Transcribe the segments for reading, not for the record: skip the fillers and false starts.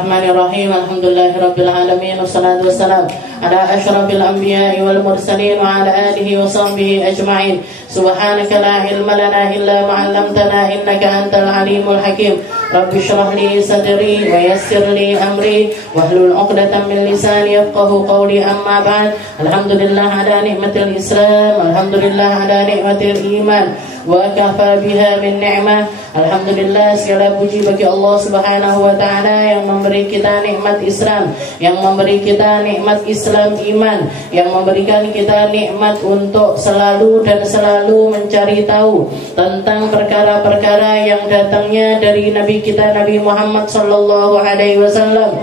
Bismillahirrahmanirrahim. Alhamdulillahirabbil alamin wassalatu wassalamu ala asyrafil anbiya'i wal mursalin wa ala alihi wa sahbihi ajma'in. Subhanaka la ilma lana illa ma 'allamtana innaka antal alimul hakim. Rabbi shrah li sadri wa yassir li amri wahlul 'uqdatam min lisani yafqahu qawli. Amma ba'd. Alhamdulillah ala nikmatil Islam, alhamdulillah ala nikmatil iman, wa kafa biha min ni'mah. Alhamdulillah, segala puji bagi Allah Subhanahu wa taala yang memberi kita nikmat Islam, yang memberi kita nikmat Islam iman, yang memberikan kita nikmat untuk selalu dan selalu mencari tahu tentang perkara-perkara yang datangnya dari Nabi kita Nabi Muhammad sallallahu alaihi wasallam.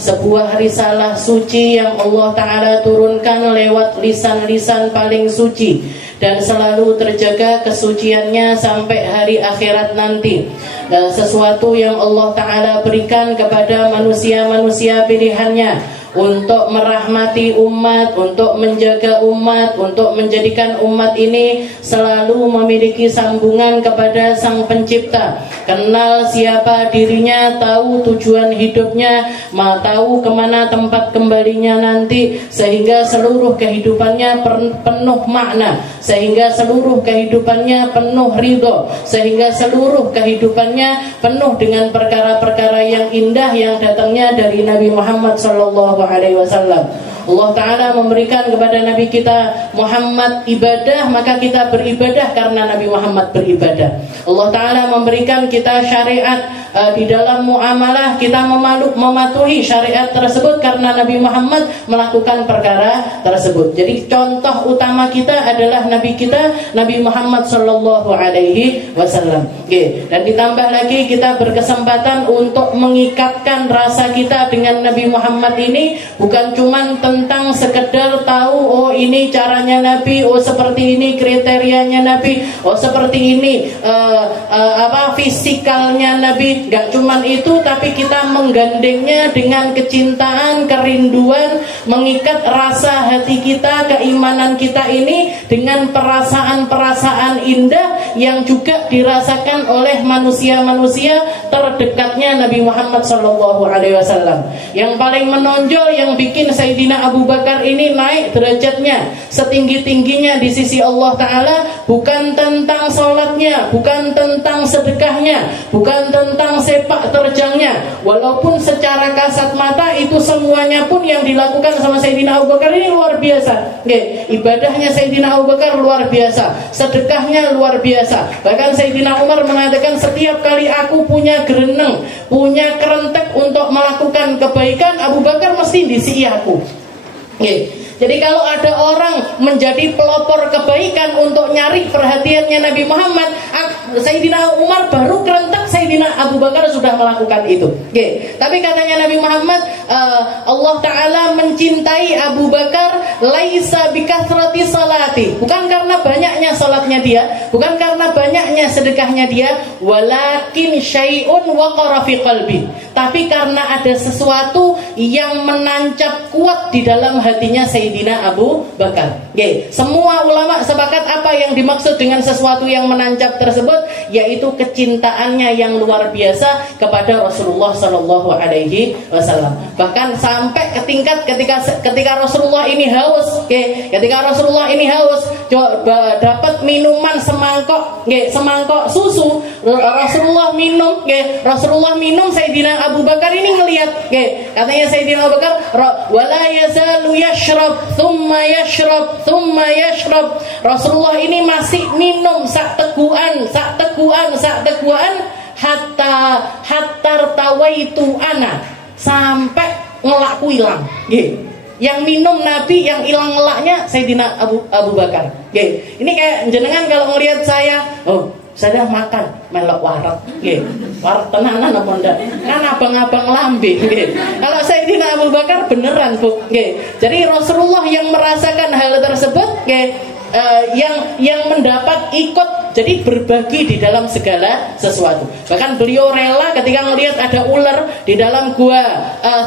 Sebuah risalah suci yang Allah Ta'ala turunkan lewat lisan-lisan paling suci dan selalu terjaga kesuciannya sampai hari akhirat nanti. Dan sesuatu yang Allah Ta'ala berikan kepada manusia-manusia pilihannya untuk merahmati umat, untuk menjaga umat, untuk menjadikan umat ini selalu memiliki sambungan kepada Sang Pencipta. Kenal siapa dirinya, tahu tujuan hidupnya, tahu kemana tempat kembalinya nanti, sehingga seluruh kehidupannya penuh makna, sehingga seluruh kehidupannya penuh ridho, sehingga seluruh kehidupannya penuh dengan perkara-perkara yang indah yang datangnya dari Nabi Muhammad sallallahu alaihi wasallam. Allah Ta'ala memberikan kepada Nabi kita Muhammad ibadah, maka kita beribadah karena Nabi Muhammad beribadah. Allah Ta'ala memberikan kita syariat di dalam muamalah, kita mematuhi syariat tersebut karena Nabi Muhammad melakukan perkara tersebut. Jadi contoh utama kita adalah Nabi kita Nabi Muhammad sallallahu alaihi wasallam. Dan ditambah lagi kita berkesempatan untuk mengikatkan rasa kita dengan Nabi Muhammad ini bukan cuman tentang sekedar tahu oh ini caranya Nabi, oh seperti ini kriterianya Nabi, oh seperti ini fisikalnya Nabi. Gak cuman itu, tapi kita menggandengnya dengan kecintaan, kerinduan, mengikat rasa hati kita, keimanan kita ini dengan perasaan-perasaan indah yang juga dirasakan oleh manusia-manusia terdekatnya Nabi Muhammad SAW. Yang paling menonjol yang bikin Sayyidina Abu Bakar ini naik derajatnya setinggi-tingginya di sisi Allah Ta'ala bukan tentang sholatnya, bukan tentang sedekahnya, bukan tentang sepak terjangnya. Walaupun secara kasat mata itu semuanya pun yang dilakukan sama Sayyidina Abu Bakar ini luar biasa. Ibadahnya Sayyidina Abu Bakar luar biasa, sedekahnya luar biasa. Bahkan Sayyidina Umar mengatakan setiap kali aku punya gereneng, punya kerentek untuk melakukan kebaikan, Abu Bakar mesti disi aku. Jadi kalau ada orang menjadi pelopor kebaikan untuk nyari perhatiannya Nabi Muhammad, Sayyidina Umar baru kerentak, Sayyidina Abu Bakar sudah melakukan itu. Tapi katanya Nabi Muhammad, Allah Ta'ala mencintai Abu Bakar laisa bikathrati salati, bukan karena banyaknya salatnya dia, bukan karena banyaknya sedekahnya dia, walakin syai'un waqara fi qalbi, tapi karena ada sesuatu yang menancap kuat di dalam hatinya Sayyidina Abu Bakar. Semua ulama sepakat apa yang dimaksud dengan sesuatu yang menancap tersebut, yaitu kecintaannya yang luar biasa kepada Rasulullah Sallallahu Alaihi Wasallam. Bahkan sampai ke tingkat ketika Rasulullah ini haus, ketika Rasulullah ini haus, dapat minuman semangkok susu, Rasulullah minum, Rasulullah minum, Sayyidina Abu Bakar ini ngelihat, katanya Sayyidina Abu Bakar, wala yazalu yashrab thumma yashrab thumma yashrab. Rasulullah ini masih minum sak teguan hatta tawaitu ana, sampai ngelakku hilang. Yang minum Nabi, yang hilang ngelaknya Sayyidina Abu Bakar. Ini kayak jenengan kalau ngelihat saya, saya makan melok warak, warak tenanan apa ndak? Kan abang-abang lambe. Kalau Sayyidina Abu Bakar beneran, Bu. Jadi Rasulullah yang merasakan hal tersebut, yang mendapat ikut jadi berbagi di dalam segala sesuatu. Bahkan beliau rela ketika melihat ada ular di dalam gua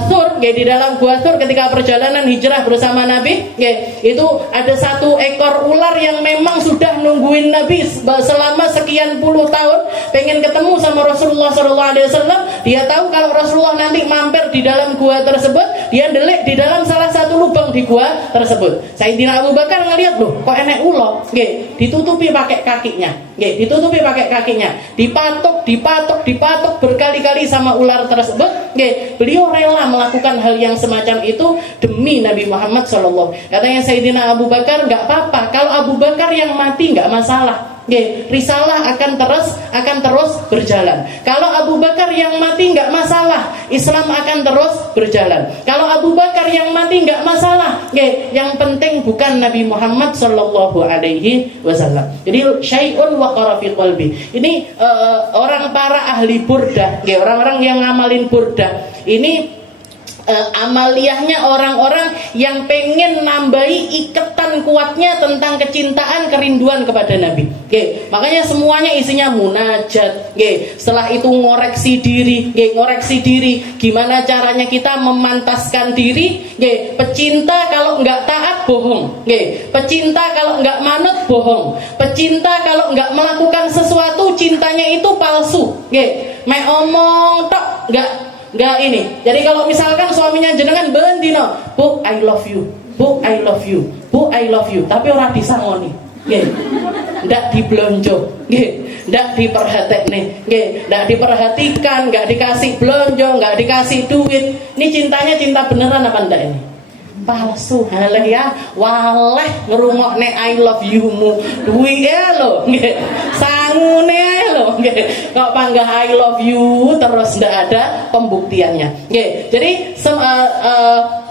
Thur, di dalam gua Thur ketika perjalanan hijrah bersama Nabi, itu ada satu ekor ular yang memang sudah nungguin Nabi selama sekian puluh tahun, pengen ketemu sama Rasulullah SAW. Dia tahu kalau Rasulullah nanti mampir di dalam gua tersebut, dia delik di dalam salah satu lubang di gua tersebut. Sayyidina Abu Bakar ngelihat, loh kok enek ulo, ditutupi pakai kakinya, ditutupi pakai kakinya, dipatok berkali-kali sama ular tersebut. Beliau rela melakukan hal yang semacam itu demi Nabi Muhammad SAW. Katanya Sayyidina Abu Bakar, nggak apa-apa kalau Abu Bakar yang mati, nggak masalah. Risalah akan terus berjalan. Kalau Abu Bakar yang mati nggak masalah, Islam akan terus berjalan. Kalau Abu Bakar yang mati nggak masalah, yang penting bukan Nabi Muhammad Sallallahu Alaihi Wasallam. Jadi syai'un waqara fi qalbi. Ini orang para ahli burdah, orang-orang yang ngamalin burdah. Ini amaliyahnya orang-orang yang pengen nambahi ikatan kuatnya tentang kecintaan, kerinduan kepada Nabi. Makanya semuanya isinya munajat. Setelah itu ngoreksi diri, gimana caranya kita memantaskan diri. Pecinta kalau nggak taat bohong. Pecinta kalau nggak manut bohong. Pecinta kalau nggak melakukan sesuatu cintanya itu palsu. Mek omong tok nggak ini. Jadi kalau misalkan suaminya jenengan bendino, Bu I love you, Bu I love you, Bu I love you, tapi orang disangoni, ndak diblonjo, ndak diperhatekne, ndak diperhatikan, nggak dikasih blonjo, nggak dikasih duit. Ini cintanya cinta beneran apa ndak ini? Palsu. Halah ya, waleh ngrungokne I love you mu duwi lho, sangune ae lho, kok panggah I love you terus ndak ada pembuktiannya. Jadi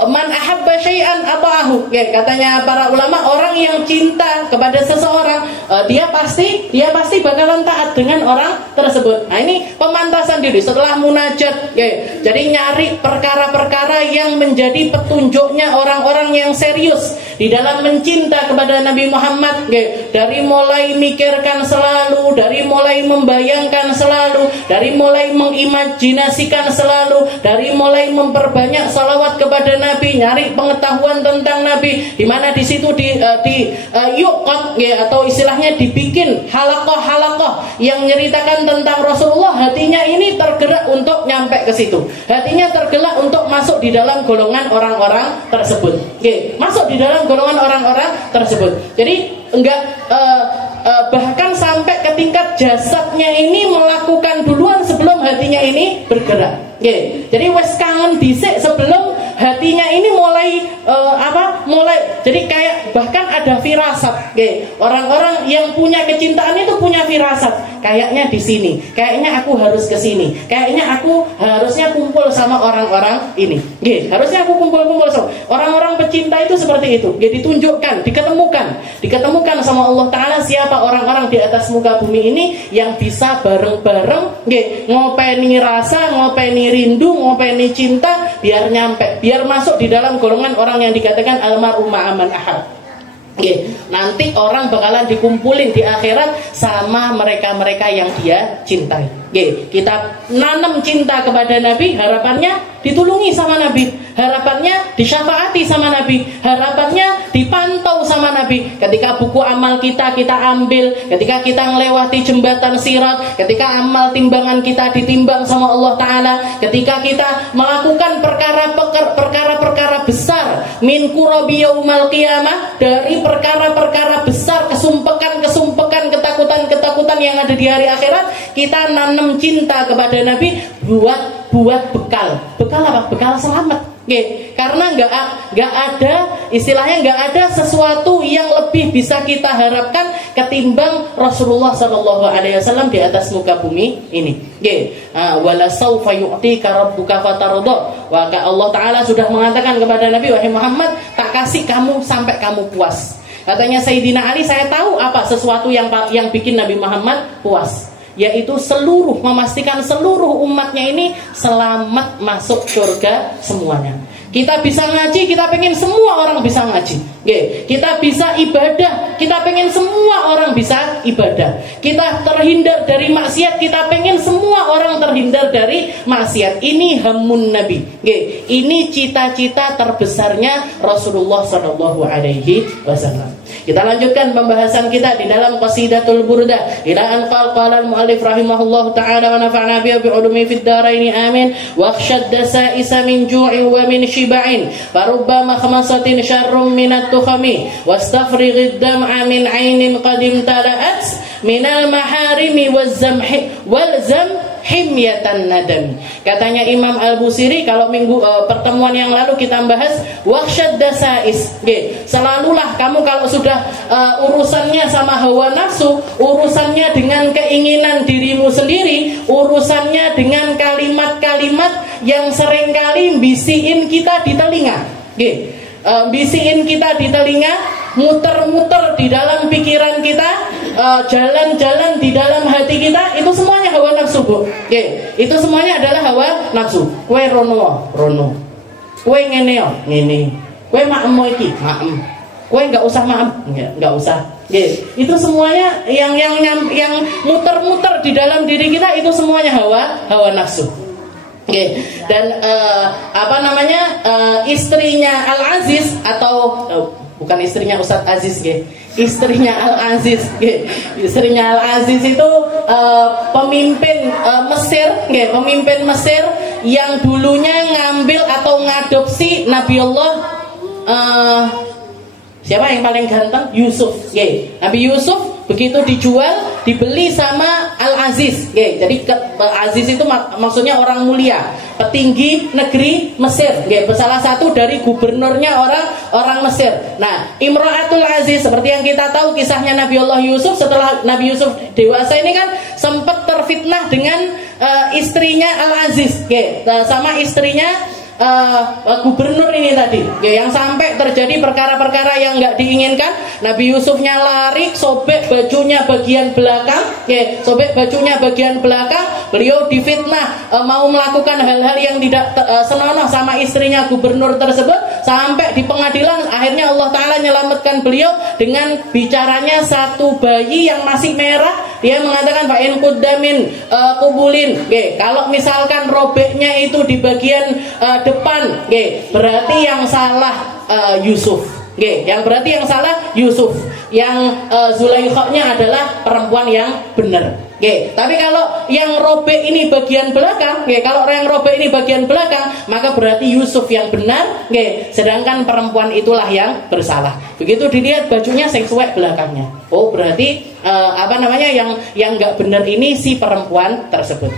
man ahabba syai'an ata'ahu. Katanya para ulama, orang yang cinta kepada seseorang, dia pasti bakalan taat dengan orang tersebut. Nah, ini pemantasan diri setelah munajat. Jadi nyari perkara-perkara yang menjadi petunjuknya orang-orang yang serius di dalam mencinta kepada Nabi Muhammad. Dari mulai mikirkan selalu, dari mulai membayangkan selalu, dari mulai mengimajinasikan selalu, dari mulai memperbanyak salawat kepada Nabi, nyari pengetahuan tentang Nabi, di mana di situ yuqat, atau istilahnya dibikin halakoh yang menceritakan tentang Rasulullah. Hatinya ini tergerak untuk nyampe ke situ, hatinya tergerak untuk masuk di dalam golongan orang-orang tersebut. Masuk di dalam golongan orang-orang tersebut. Jadi bahkan sampai ke tingkat jasadnya ini melakukan duluan sebelum hatinya ini bergerak. Jadi wes kangen dhisik sebelum hatinya ini mulai jadi kayak bahkan ada firasat. Orang-orang yang punya kecintaan itu punya firasat. Kayaknya di sini, kayaknya aku harus ke sini, kayaknya aku harusnya kumpul sama orang-orang ini. Harusnya aku kumpul sama orang-orang pecinta itu seperti itu. Ditunjukkan, diketemukan sama Allah Ta'ala siapa orang-orang di atas muka bumi ini yang bisa bareng-bareng ngopeni rasa, ngopeni rindu, ngopeni cinta, biar nyampe, biar masuk di dalam golongan orang yang dikatakan almarhum ma'aman ahad. Nanti orang bakalan dikumpulin di akhirat sama mereka-mereka yang dia cintai. Kita nanam cinta kepada Nabi, harapannya ditulungi sama Nabi, harapannya disyafaati sama Nabi, harapannya dipantau sama Nabi. Ketika buku amal kita ambil, ketika kita melewati jembatan sirat, ketika amal timbangan kita ditimbang sama Allah Ta'ala, ketika kita melakukan perkara-perkara besar min kurabi yaumal qiyamah, dari perkara-perkara besar, kesumpekan, ketakutan yang ada di hari akhirat, kita nanam cinta kepada Nabi buat bekal apa? Bekal selamat. Karena nggak ada, istilahnya nggak ada sesuatu yang lebih bisa kita harapkan ketimbang Rasulullah Sallallahu Alaihi Wasallam di atas muka bumi ini. Wala saufa yu'tika rabbuka fatarda. Allah Ta'ala sudah mengatakan kepada Nabi, wahai Muhammad, tak kasih kamu sampai kamu puas. Katanya Sayyidina Ali, saya tahu apa sesuatu yang bikin Nabi Muhammad puas. yaitu memastikan seluruh umatnya ini selamat masuk surga semuanya. Kita bisa ngaji, kita pengen semua orang bisa ngaji. Kita bisa ibadah, kita pengen semua orang bisa ibadah. Kita terhindar dari maksiat, kita pengen semua orang terhindar dari maksiat. Ini hammun Nabi. Ini cita-cita terbesarnya Rasulullah SAW. Kita lanjutkan pembahasan kita di dalam Qasidatul Burdah. Ila an qala al-muallif rahimahullahu taala wa nafa'na bihi bi'ulumi fid dharain amin. Wa khashad dasa'isa min ju'in wa min shiba'in. Farubbama khamasatin syarrum min at-tukhami. Wastafrighid dam'a min 'ainin qad imtala'at min al-maharimi waz-zamhi wal-zam himyatan nadam. Katanya Imam Al-Busiri, kalau pertemuan yang lalu kita bahas waqshad dasais. Selalulah kamu kalau sudah urusannya sama hawa nafsu, urusannya dengan keinginan dirimu sendiri, urusannya dengan kalimat-kalimat yang seringkali bisiin kita di telinga. Bisiin kita di telinga, muter-muter di dalam pikiran kita, jalan-jalan di dalam hati kita, itu semuanya hawa nafsu, Bu. Itu semuanya adalah hawa nafsu. Kue rono, kue ngene, kue maem iki, maem. Kue nggak usah maem, nggak usah. Itu semuanya yang muter-muter di dalam diri kita, itu semuanya hawa nafsu. Dan istrinya Al-Aziz atau bukan istrinya Ustadz Aziz, istrinya Al-Aziz, istrinya Al-Aziz itu pemimpin Mesir yang dulunya ngambil atau ngadopsi Nabi Allah, siapa yang paling ganteng? Yusuf. Nabi Yusuf begitu dijual, dibeli sama Al-Aziz. Jadi Aziz itu maksudnya orang mulia, petinggi negeri Mesir. Salah satu dari gubernurnya orang Mesir. Nah, Imra'atul Aziz, seperti yang kita tahu kisahnya Nabi Allah Yusuf, setelah Nabi Yusuf dewasa ini kan sempat terfitnah dengan istrinya Al-Aziz, sama istrinya gubernur ini tadi, yang sampai terjadi perkara-perkara yang nggak diinginkan. Nabi Yusufnya lari, sobek bajunya bagian belakang, beliau difitnah, mau melakukan hal-hal yang tidak senonoh sama istrinya gubernur tersebut, sampai di pengadilan akhirnya Allah Ta'ala menyelamatkan beliau dengan bicaranya satu bayi yang masih merah. Dia mengatakan fa'in quddamin kubulin, kalau misalkan robeknya itu di bagian depan, berarti yang salah Yusuf. Yang Zulaikha-nya adalah perempuan yang benar. Tapi kalau yang robek ini bagian belakang, maka berarti Yusuf yang benar, sedangkan perempuan itulah yang bersalah. Begitu dilihat bajunya sesuai belakangnya. Oh, berarti yang nggak benar ini si perempuan tersebut.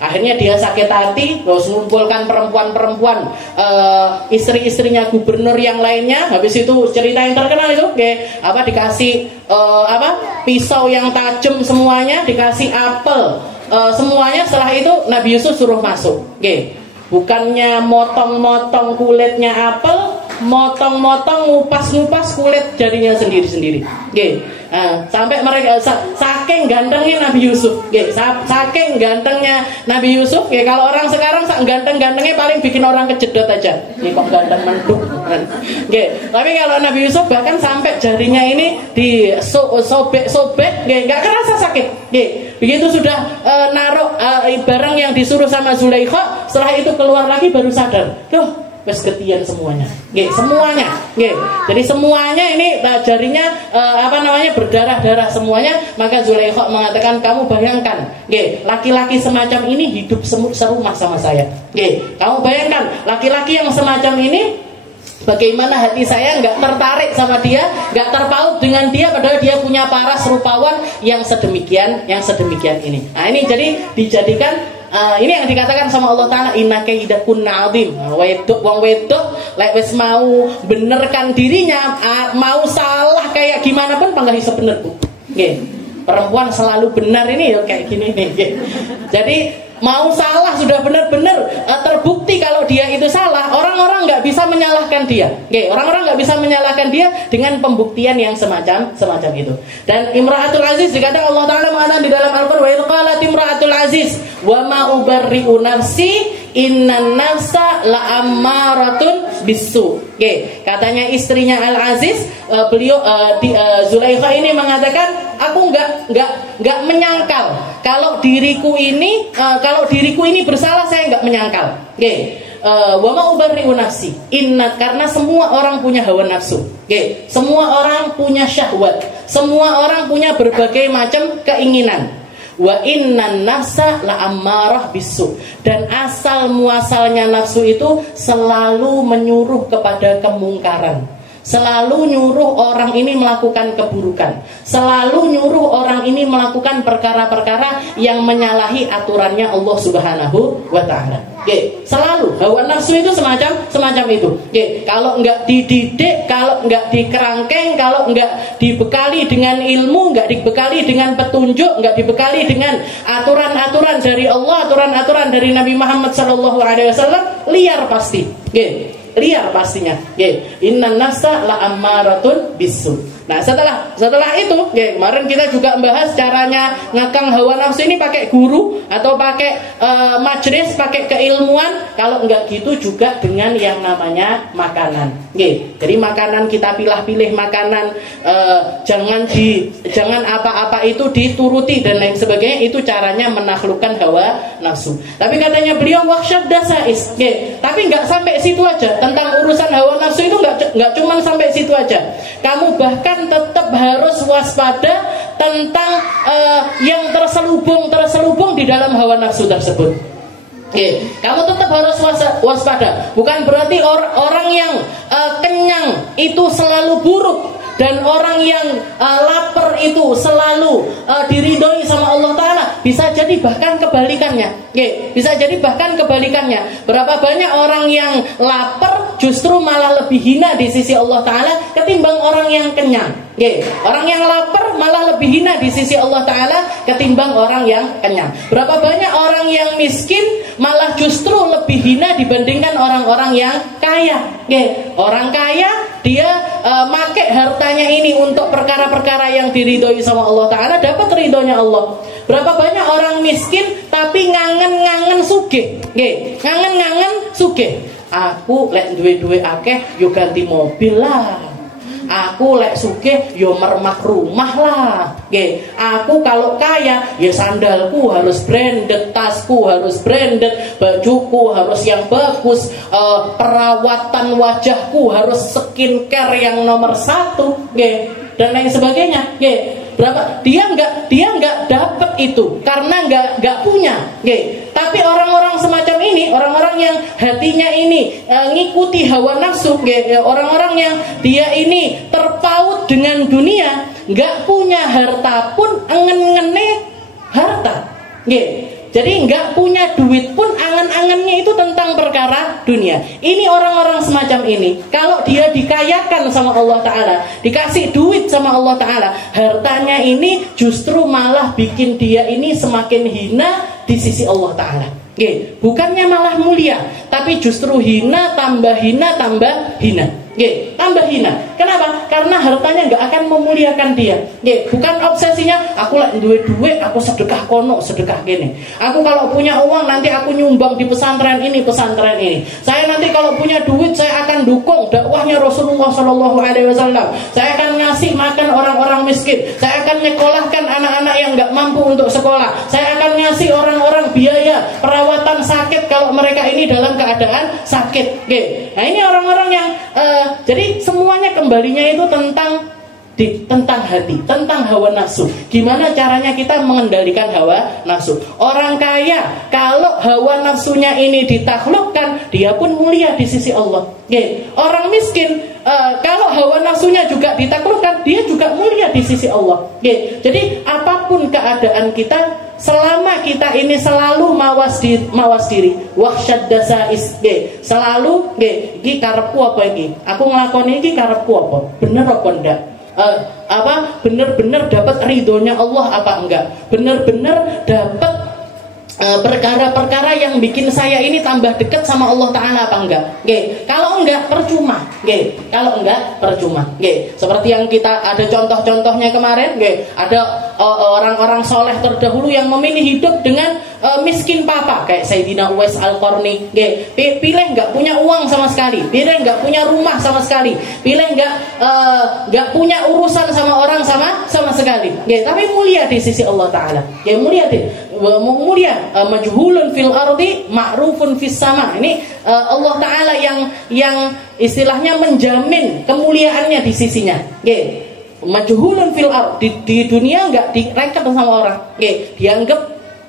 Akhirnya dia sakit hati, terus mengumpulkan perempuan-perempuan, istri-istrinya gubernur yang lainnya. Habis itu cerita yang terkenal itu, dikasih pisau yang tajam semuanya, dikasih apel semuanya. Setelah itu Nabi Yusuf suruh masuk. Bukannya motong-motong kulitnya apel, motong-motong, ngupas-ngupas kulit jarinya sendiri-sendiri. Sampai mereka saking gantengnya Nabi Yusuf, saking gantengnya Nabi Yusuf. Kalau orang sekarang ganteng-gantengnya paling bikin orang kejedot aja. Kok ganteng menduk. Tapi kalau Nabi Yusuf bahkan sampai jarinya ini disobek-sobek, nggak kerasa sakit. Begitu sudah naruh barang yang disuruh sama Zulaikha, setelah itu keluar lagi baru sadar. Wes ketian semuanya. Semuanya. Jadi semuanya ini jarinya berdarah-darah semuanya. Maka Zulaikha mengatakan, kamu bayangkan, laki-laki semacam ini hidup serumah sama saya. Kamu bayangkan laki-laki yang semacam ini, bagaimana hati saya nggak tertarik sama dia, nggak terpaut dengan dia, padahal dia punya paras rupawan yang sedemikian ini. Nah, ini jadi dijadikan. Ini yang dikatakan sama Allah Ta'ala, inna kaidakunna azim. Wong wedok lek wis mau benerkan dirinya, mau salah kayak gimana pun panggah iso bener, Bu. Perempuan selalu benar ini kayak gini nih. Jadi mau salah sudah benar-benar terbukti kalau dia itu salah, orang-orang nggak bisa menyalahkan dia. Orang-orang nggak bisa menyalahkan dia dengan pembuktian yang semacam itu. Dan Imra'atul Aziz dikatakan Allah Ta'ala mengatakan di dalam Al-Qur'an, wa idh qalat Imra'atul Aziz wa ma ubarri'u nafsi innan nafsa la'ammaratun bisu. Katanya istrinya Al-Aziz, beliau Zulaikha ini mengatakan, aku nggak menyangkal kalau diriku ini bersalah, saya nggak menyangkal. Wa ma ubarri'u nafsi, karena semua orang punya hawa nafsu. Semua orang punya syahwat, semua orang punya berbagai macam keinginan. Wa innan nafsa la'ammarah bisu, dan asal muasalnya nafsu itu selalu menyuruh kepada kemungkaran, selalu nyuruh orang ini melakukan keburukan, selalu nyuruh orang ini melakukan perkara-perkara yang menyalahi aturannya Allah Subhanahu wa Ta'ala. Selalu hawa nafsu itu semacam itu. Kalau nggak dididik, kalau nggak dikerangkeng, kalau nggak dibekali dengan ilmu, nggak dibekali dengan petunjuk, nggak dibekali dengan aturan-aturan dari Allah, aturan-aturan dari Nabi Muhammad SAW, liar pasti. Liar pastinya. Innan nafsa la'ammaratun bisu. Nah, setelah itu, kemarin kita juga membahas caranya ngekang hawa nafsu ini pakai guru atau pakai majlis, pakai keilmuan. Kalau enggak gitu juga dengan yang namanya makanan. Jadi makanan kita pilih-pilih makanan, jangan apa-apa itu dituruti dan lain sebagainya. Itu caranya menaklukkan hawa nafsu. Tapi katanya beliau wahsyad dasais. Tapi enggak sampai situ aja. Tentang urusan hawa nafsu itu enggak cuma sampai situ aja. Kamu bahkan tetap harus waspada tentang yang terselubung di dalam hawa nafsu tersebut. Kamu tetap harus waspada. Bukan berarti orang yang kenyang itu selalu buruk, dan orang yang lapar itu selalu diridhoi sama Allah Ta'ala. Bisa jadi bahkan kebalikannya. Bisa jadi bahkan kebalikannya. Berapa banyak orang yang lapar justru malah lebih hina di sisi Allah Ta'ala ketimbang orang yang kenyang. Orang yang lapar malah lebih hina di sisi Allah Ta'ala ketimbang orang yang kenyang. Berapa banyak orang yang miskin malah justru lebih hina dibandingkan orang-orang yang kaya. Orang kaya dia make hartanya ini untuk perkara-perkara yang diridhoi sama Allah Ta'ala, dapat ridhonya Allah. Berapa banyak orang miskin tapi ngangen-ngangen sugih. Ngangen-ngangen sugih. Aku lek duwe akeh yo ganti mobil lah. Aku lek sugih yo mermak rumah lah. Aku kalau kaya ya sandalku harus branded, tasku harus branded, bajuku harus yang bagus, perawatan wajahku harus skincare yang nomor 1, dan lain sebagainya. Berapa dia nggak dapat itu karena nggak punya. Tapi orang-orang semacam ini, orang-orang yang hatinya ini ngikuti hawa nafsu, orang-orang yang dia ini terpaut dengan dunia, nggak punya harta pun angen-ngene harta. Jadi nggak punya duit pun angan-angannya itu tentang perkara dunia. Ini orang-orang semacam ini, kalau dia dikayakan sama Allah Ta'ala, dikasih duit sama Allah Ta'ala, hartanya ini justru malah bikin dia ini semakin hina di sisi Allah Ta'ala. Bukannya malah mulia, tapi justru hina, tambah hina, tambah hina. Tambah hina. Kenapa? Karena hartanya nggak akan memuliakan dia. Bukan obsesinya, aku lek duwe aku sedekah kono, sedekah gini. Aku kalau punya uang nanti aku nyumbang di pesantren ini, pesantren ini. Saya nanti kalau punya duit saya akan dukung dakwahnya Rasulullah SAW. Saya akan ngasih makan orang-orang miskin. Saya akan nyekolahkan anak-anak yang nggak mampu untuk sekolah. Saya akan ngasih orang-orang biaya perawatan sakit kalau mereka ini dalam keadaan sakit. Nah ini orang-orang yang jadi semuanya kembalinya itu tentang hati, tentang hawa nafsu. Gimana caranya kita mengendalikan hawa nafsu? Orang kaya kalau hawa nafsunya ini ditaklukkan, dia pun mulia di sisi Allah. Orang miskin kalau hawa nafsunya juga ditaklukkan, dia juga mulia di sisi Allah. Jadi apapun keadaan kita, selama kita ini selalu mawas diri, wahsyad dasais, selalu iki karepku apa iki? Aku nglakoni iki karepku apa? Bener apa ndak? Bener-bener dapat ridhonya Allah apa enggak? Bener-bener dapat perkara-perkara yang bikin saya ini tambah dekat sama Allah Ta'ala apa enggak? Kalau enggak percuma. Kalau enggak percuma. Seperti yang kita ada contoh-contohnya kemarin, ada orang-orang soleh terdahulu yang memilih hidup dengan miskin papa kayak Sayyidina Uwais Al-Qarni. Pilih enggak punya uang sama sekali, pilih enggak punya rumah sama sekali, pilih enggak punya urusan sama orang sama sekali. Tapi mulia di sisi Allah Ta'ala. Mulia majhulun fil ardi ma'rufun fis sama. Ini Allah Ta'ala yang istilahnya menjamin kemuliaannya di sisinya. Majhulun fil ardi, di dunia enggak direket sama orang. Dianggap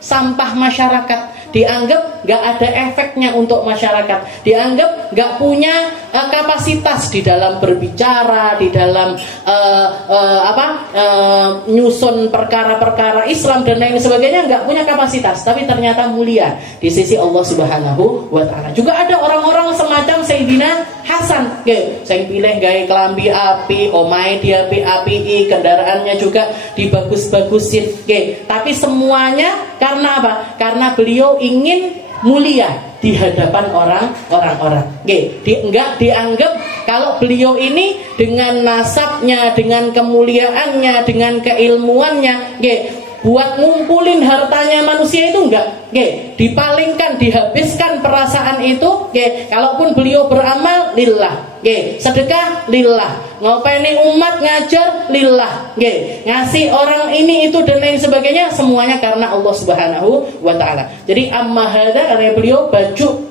sampah masyarakat, dianggap nggak ada efeknya untuk masyarakat, dianggap nggak punya kapasitas di dalam berbicara, di dalam nyusun perkara-perkara Islam dan lain sebagainya, nggak punya kapasitas, tapi ternyata mulia di sisi Allah Subhanahu wa Ta'ala. Juga ada orang-orang semacam Sayyidina Hasan, saya pilih gaya kelambi api, omae dia api, kendaraannya juga dibagus-bagusin, tapi semuanya karena apa? Karena beliau ingin mulia di hadapan orang-orang. Enggak dianggap kalau beliau ini dengan nasabnya, dengan kemuliaannya, dengan keilmuannya, buat ngumpulin hartanya manusia itu enggak, dipalingkan, dihabiskan perasaan itu, kalaupun beliau beramal lillah, sedekah lillah, ngopeni umat, ngajar lillah, ngasih orang ini itu dan lain sebagainya, semuanya karena Allah Subhanahu wa Ta'ala. Jadi amma hada, karena beliau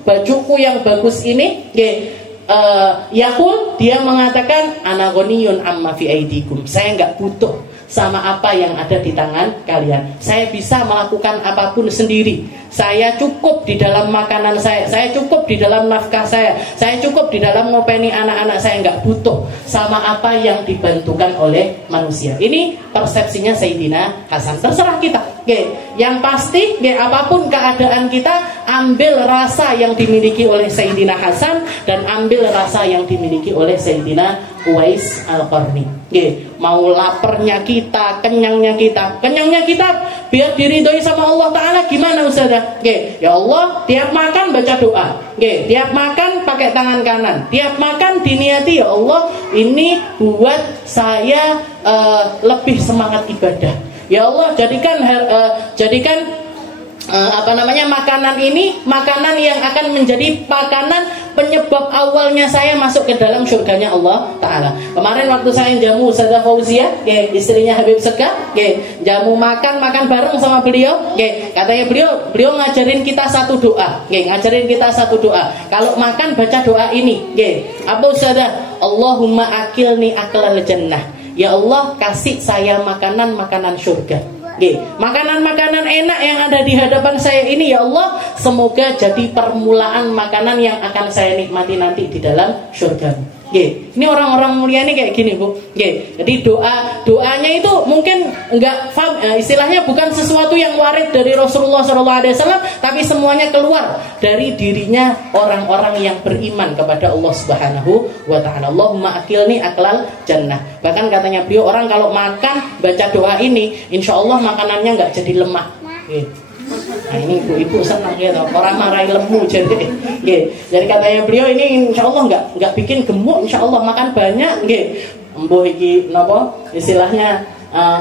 bajuku yang bagus ini, Yaqul, dia mengatakan ana ghaniyun amma fi aidikum, saya enggak butuh sama apa yang ada di tangan kalian. Saya bisa melakukan apapun sendiri. Saya cukup di dalam makanan saya cukup di dalam nafkah saya cukup di dalam ngopeni anak-anak saya, nggak butuh sama apa yang dibantukan oleh manusia. Ini persepsinya Sayyidina Hasan. Terserah kita. Yang pasti, apapun keadaan kita, ambil rasa yang dimiliki oleh Sayyidina Hasan dan ambil rasa yang dimiliki oleh Sayyidina Uwais Al-Qarni. Mau laparnya kita, kenyangnya kita biar diridhoi sama Allah Ta'ala gimana Ustazah? Ya Allah, tiap makan baca doa, tiap makan pakai tangan kanan, tiap makan diniati, ya Allah ini buat saya lebih semangat ibadah. Ya Allah, jadikan makanan ini makanan yang akan menjadi makanan penyebab awalnya saya masuk ke dalam surganya Allah Ta'ala. Kemarin waktu saya jamu Ustazah Fauzia, istrinya Habib Sekar, jamu makan bareng sama beliau, katanya beliau ngajarin kita satu doa, kalau makan baca doa ini, apa Ustazah? Allahumma akilni aklal jannah, ya Allah kasih saya makanan surga. Makanan-makanan enak yang ada di hadapan saya ini, ya Allah, semoga jadi permulaan makanan yang akan saya nikmati nanti di dalam surga. Ini orang-orang mulia ini kayak gini, Bu. Jadi doanya itu mungkin enggak istilahnya bukan sesuatu yang warid dari Rasulullah SAW, tapi semuanya keluar dari dirinya orang-orang yang beriman kepada Allah Subhanahu wa Ta'ala. Allahumma akilni aklal jannah. Bahkan katanya beliau, orang kalau makan baca doa ini, insya Allah makanannya enggak jadi lemah. Nah, ini ibu-ibu senang gitu, orang marahi lemu jadi. Jadi katanya beliau ini insya Allah nggak bikin gemuk, insya Allah makan banyak. Embuh iki napa istilahnya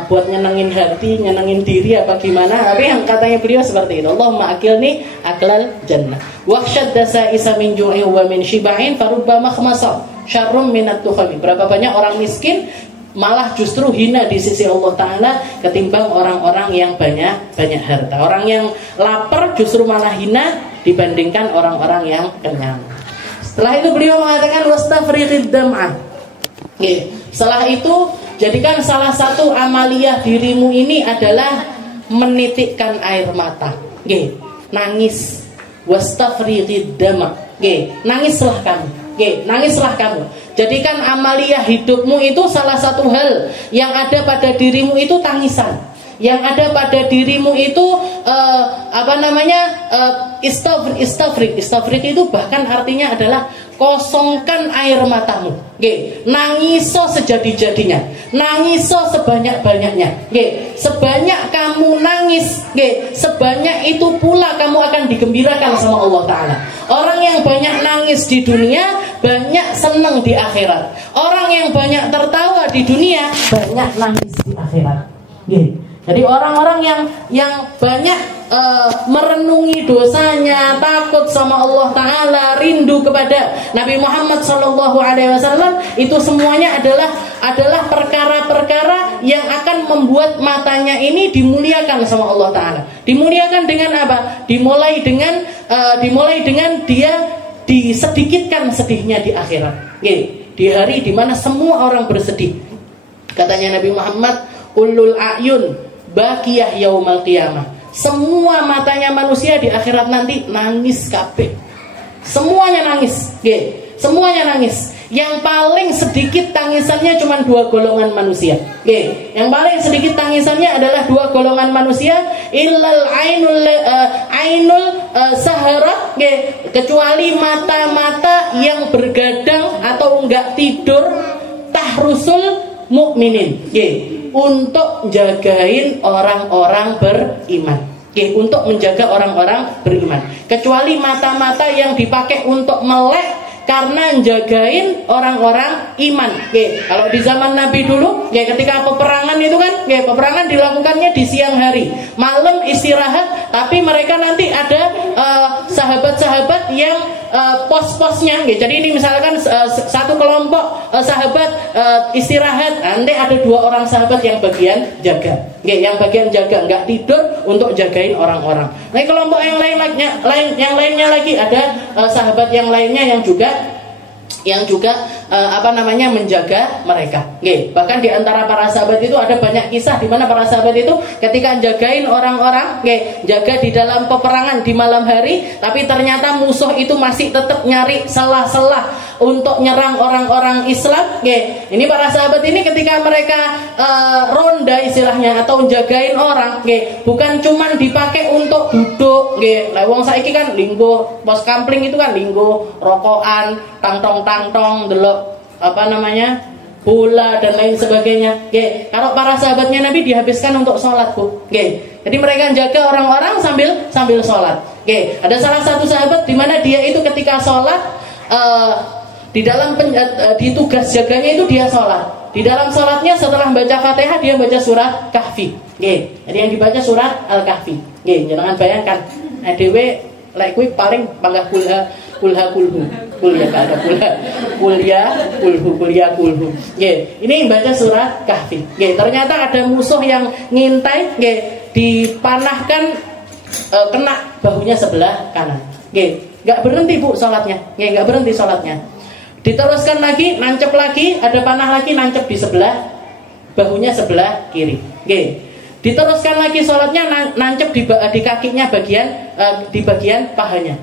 buat nyenengin hati, nyenengin diri apa gimana. Tapi yang katanya beliau seperti itu. Allahumma akilni aklal jannah. Waqshad dasa isa min ju'in wa min shiba'in farubba makhmasa syarrum minat tukhami. Berapa banyak orang miskin malah justru hina di sisi Allah Ta'ala ketimbang orang-orang yang banyak harta. Orang yang lapar justru malah hina dibandingkan orang-orang yang kenyang. Setelah itu beliau mengatakan wastafriqid dam'ah. Setelah itu jadikan salah satu amaliyah dirimu ini adalah menitikkan air mata. Nangis. Wastafriqid dam'ah. Nangislah kamu. Nangislah kamu. Jadikan amaliyah hidupmu itu salah satu hal yang ada pada dirimu itu tangisan. Yang ada pada dirimu itu istafrik itu bahkan artinya adalah kosongkan air matamu. Nangiso sejadi-jadinya. nangiso sebanyak-banyaknya. Nggih, sebanyak kamu nangis, nggih, sebanyak itu pula kamu akan digembirakan sama Allah Ta'ala. Orang yang banyak nangis di dunia, banyak senang di akhirat. Orang yang banyak tertawa di dunia, banyak nangis di akhirat. Nggih. Jadi orang-orang yang banyak merenungi dosanya, takut sama Allah Ta'ala, rindu kepada Nabi Muhammad SAW, itu semuanya adalah perkara-perkara yang akan membuat matanya ini dimuliakan sama Allah Ta'ala. Dimuliakan dengan apa? Dimulai dengan dia disedikitkan sedihnya di akhirat. Di hari dimana semua orang bersedih. Katanya Nabi Muhammad, ulul a'yun baqiyah yaumal qiyamah. Semua matanya manusia di akhirat nanti nangis kabeh. Semuanya nangis, nggih. Semuanya nangis. Yang paling sedikit tangisannya cuma 2 golongan manusia. Nggih. Yang paling sedikit tangisannya adalah 2 golongan manusia, illal ainul saharat, nggih, kecuali mata-mata yang bergadang atau enggak tidur, tahrusul mukminin, untuk jagain orang-orang beriman, untuk menjaga orang-orang beriman. Kecuali mata-mata yang dipakai untuk melek karena jagain orang-orang iman. Kalau di zaman Nabi dulu, ketika peperangan itu kan, peperangan dilakukannya di siang hari, malam istirahat, tapi mereka nanti ada sahabat-sahabat yang pos-posnya. Jadi ini misalkan satu kelompok sahabat istirahat, nanti ada 2 orang sahabat yang bagian jaga. Yang bagian jaga nggak tidur untuk jagain orang-orang. Nah, kelompok yang lainnya lagi ada sahabat yang lainnya yang juga menjaga mereka. Bahkan di antara para sahabat itu ada banyak kisah di mana para sahabat itu ketika jagain orang-orang, jaga di dalam peperangan di malam hari, tapi ternyata musuh itu masih tetap nyari celah-celah untuk nyerang orang-orang Islam. Ini para sahabat ini ketika mereka ronda istilahnya atau jagain orang, bukan cuman dipakai untuk duduk. Wong saiki kan linggo pos kampling itu kan linggo rokokan, tangtong delok bola dan lain sebagainya. Kalau para sahabatnya Nabi dihabiskan untuk sholat, Bu. Jadi mereka jaga orang-orang sambil sholat. Ada salah satu sahabat di mana dia itu ketika sholat, di tugas jaganya itu dia sholat. Di dalam sholatnya setelah baca Fatihah dia baca surat Kahfi. Jadi yang dibaca surat Al-Kahfi. Jangan bayangkan, dewe lek kuwi paling panggah kulha kulhu. Kulhu. Ini baca surat Kahfi. Ternyata ada musuh yang ngintai, dipanahkan kena bahunya sebelah kanan. Nggak berhenti, Bu, sholatnya. Nggak berhenti sholatnya. Diteruskan lagi, nancep lagi, ada panah lagi nancep di sebelah bahunya sebelah kiri. Diteruskan lagi sholatnya, nancep di kakinya di bagian pahanya.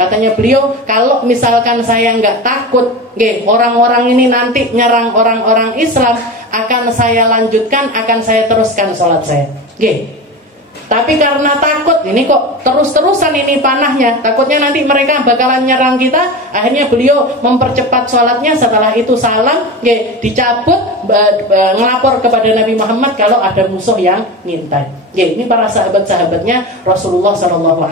Katanya beliau, kalau misalkan saya nggak takut, orang-orang ini nanti nyerang orang-orang Islam, akan saya lanjutkan, akan saya teruskan sholat saya. Tapi karena takut, ini kok terus-terusan ini panahnya, takutnya nanti mereka bakalan nyerang kita, akhirnya beliau mempercepat sholatnya. Setelah itu salam, dicabut, ngelapor kepada Nabi Muhammad kalau ada musuh yang ngintai. Ini para sahabat-sahabatnya Rasulullah SAW.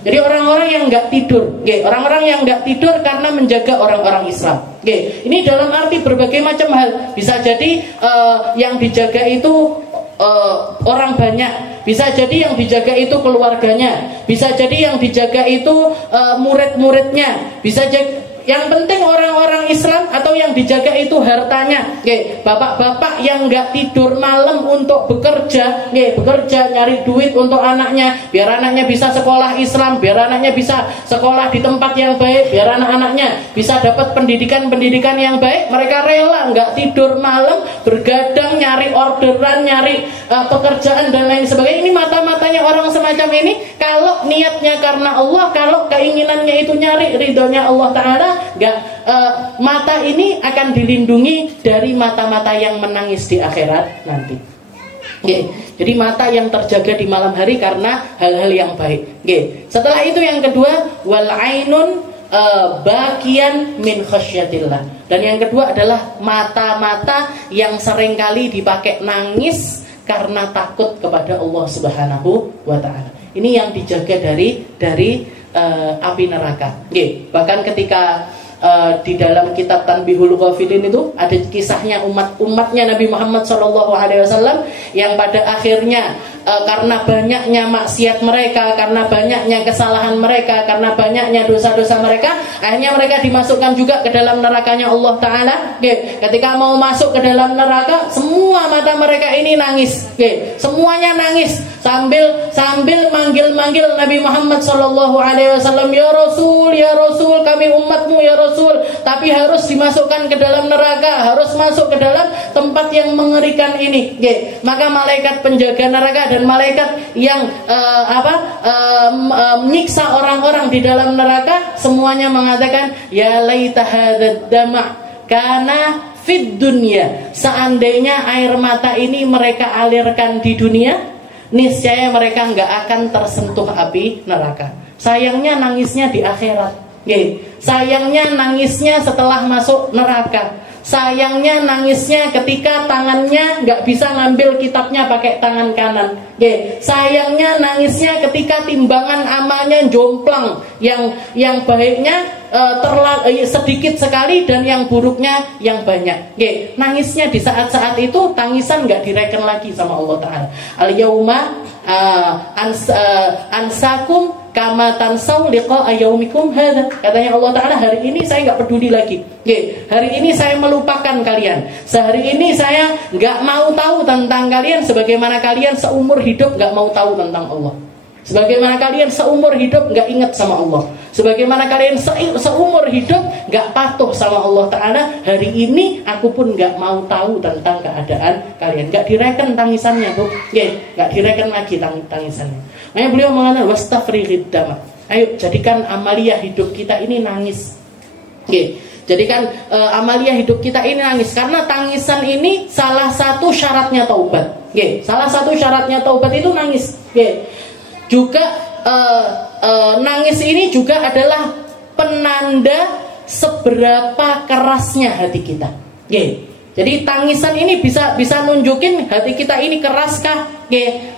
Jadi orang-orang yang nggak tidur, orang-orang yang nggak tidur karena menjaga orang-orang Islam. Ini dalam arti berbagai macam hal. Bisa jadi yang dijaga itu orang banyak, bisa jadi yang dijaga itu keluarganya, bisa jadi yang dijaga itu murid-muridnya, bisa jadi yang penting orang-orang Islam atau yang dijaga itu hartanya. Bapak-bapak yang nggak tidur malam untuk bekerja, nyari duit untuk anaknya, biar anaknya bisa sekolah Islam, biar anaknya bisa sekolah di tempat yang baik, biar anak-anaknya bisa dapat pendidikan yang baik. Mereka rela nggak tidur malam, bergadang, nyari orderan, nyari pekerjaan dan lain sebagainya. Ini mata-matanya orang semacam ini, kalau niatnya karena Allah, kalau keinginannya itu nyari ridhonya Allah Ta'ala, mata ini akan dilindungi dari mata-mata yang menangis di akhirat nanti. Jadi mata yang terjaga di malam hari karena hal-hal yang baik. Setelah itu yang kedua, wal ainun bagian min khasyatillah. Dan yang kedua adalah mata-mata yang seringkali dipakai nangis karena takut kepada Allah Subhanahu wa taala. Ini yang dijaga dari api neraka. Bahkan ketika di dalam kitab Tanbihul Ghafilin itu ada kisahnya umatnya Nabi Muhammad SAW yang pada akhirnya karena banyaknya maksiat mereka, karena banyaknya kesalahan mereka, karena banyaknya dosa-dosa mereka, akhirnya mereka dimasukkan juga ke dalam nerakanya Allah Ta'ala. Ketika mau masuk ke dalam neraka, semua mata mereka ini nangis. Semuanya nangis sambil manggil-manggil Nabi Muhammad SAW, ya Rasul, kami umatmu ya Rasul. Tapi harus dimasukkan ke dalam neraka, harus masuk ke dalam tempat yang mengerikan ini. Maka malaikat penjaga neraka dan malaikat yang menyiksa orang-orang di dalam neraka semuanya mengatakan, ya laita hadzal dama' kana fid dunya. Seandainya air mata ini mereka alirkan di dunia, niscaya mereka nggak akan tersentuh api neraka. Sayangnya nangisnya di akhirat. Sayangnya nangisnya setelah masuk neraka. Sayangnya nangisnya ketika tangannya nggak bisa ngambil kitabnya pakai tangan kanan. Sayangnya nangisnya ketika timbangan amalnya jomplang, yang baiknya sedikit sekali dan yang buruknya yang banyak. Nangisnya di saat-saat itu tangisan nggak direken lagi sama Allah Ta'ala. Al-yauma ansakum kama tansau liqa'a yaumikum hadza. Katanya Allah Ta'ala, hari ini saya nggak peduli lagi. Hari ini saya melupakan kalian. Sehari ini saya nggak mau tahu tentang kalian, sebagaimana kalian seumur hidup nggak mau tahu tentang Allah. Sebagaimana kalian seumur hidup nggak ingat sama Allah. Sebagaimana kalian seumur hidup nggak patuh sama Allah Ta'ala, hari ini aku pun nggak mau tahu tentang keadaan kalian. Nggak direken tangisannya tuh, nggak direken lagi tangisannya. Makanya beliau mengatakan wastafrighid dama. Ayo jadikan amalia hidup kita ini nangis. Jadikan amalia hidup kita ini nangis, karena tangisan ini salah satu syaratnya taubat. Salah satu syaratnya taubat itu nangis. Juga nangis ini juga adalah penanda seberapa kerasnya hati kita. Jadi tangisan ini bisa nunjukin hati kita ini keraskah,